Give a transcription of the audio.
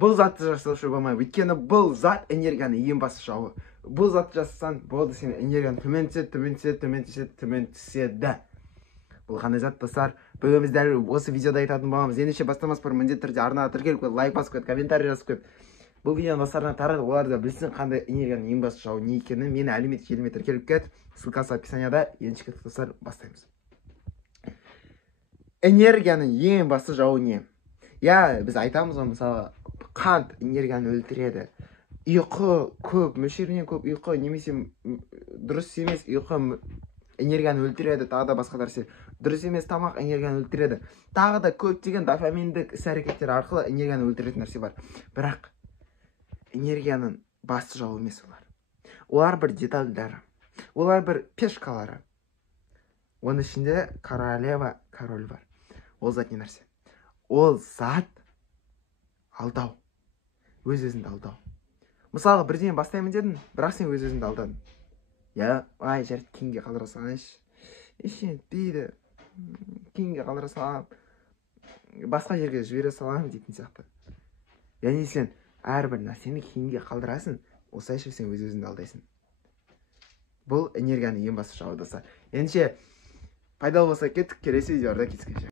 Бұл затты жасаушы болмайды. Өйткені бұл зат энергияның ең басты жауы. Бұл затты жасасаң, болды, сен энергияң төмен түседі. Бұл қандай зат, достар? Бүгін біз дәл осы видеода айтатын боламыз. Ендеше бастамас бұрын міндетті түрде арнаға тіркеліп қойып, лайк басып қойып, комментарий жазып қойып, бұл видеоны достарына тарат, олар да білсін қандай энергияның ең басты жауы не екенін. Мені әлеуметтік желіме тіркеліп кет. Ссылкасы описанияда. Ендеше кеттік, достар, бастаймыз. Энергияның ең басты жауы не? Я, біз айтамыз ғой, мысалы, қант энергияны өлтіреді. Ұйқы көп, мөлшерінен көп ұйқы, немесе дұрыс емес ұйқы энергияны өлтіреді, тағы да басқа нәрсе. Дұрыс емес тамақ энергияны өлтіреді. Тағы да көптеген дофаминдік іс-әрекеттер арқылы энергияны өлтіретін нәрсе бар. Бірақ энергияның басты жауы емес олар. Олар бір детальдары. Олар бір пешкалары. Оның ішінде королева, король бар. Ол зат не нәрсе? Ол зат алдау. Өз-өзіңді алдау. Мысалы, бірден бастаймын дедің, бірақ сен өз-өзіңді алдадың. Я, ай, жарты кейінге қалдыра салайыншы. Етпейді. Кейінге қалдыра салам. Басқа жерге жібере салам дейтін сияқты. Яғни сен әрбір нәрсені кейінге қалдырасың, осылайша сен өз-өзіңді алдайсың. Бұл энергияның ең басты жауы, достар. Ендеше пайдалы болса кеттік, келесі видеода кездескенше.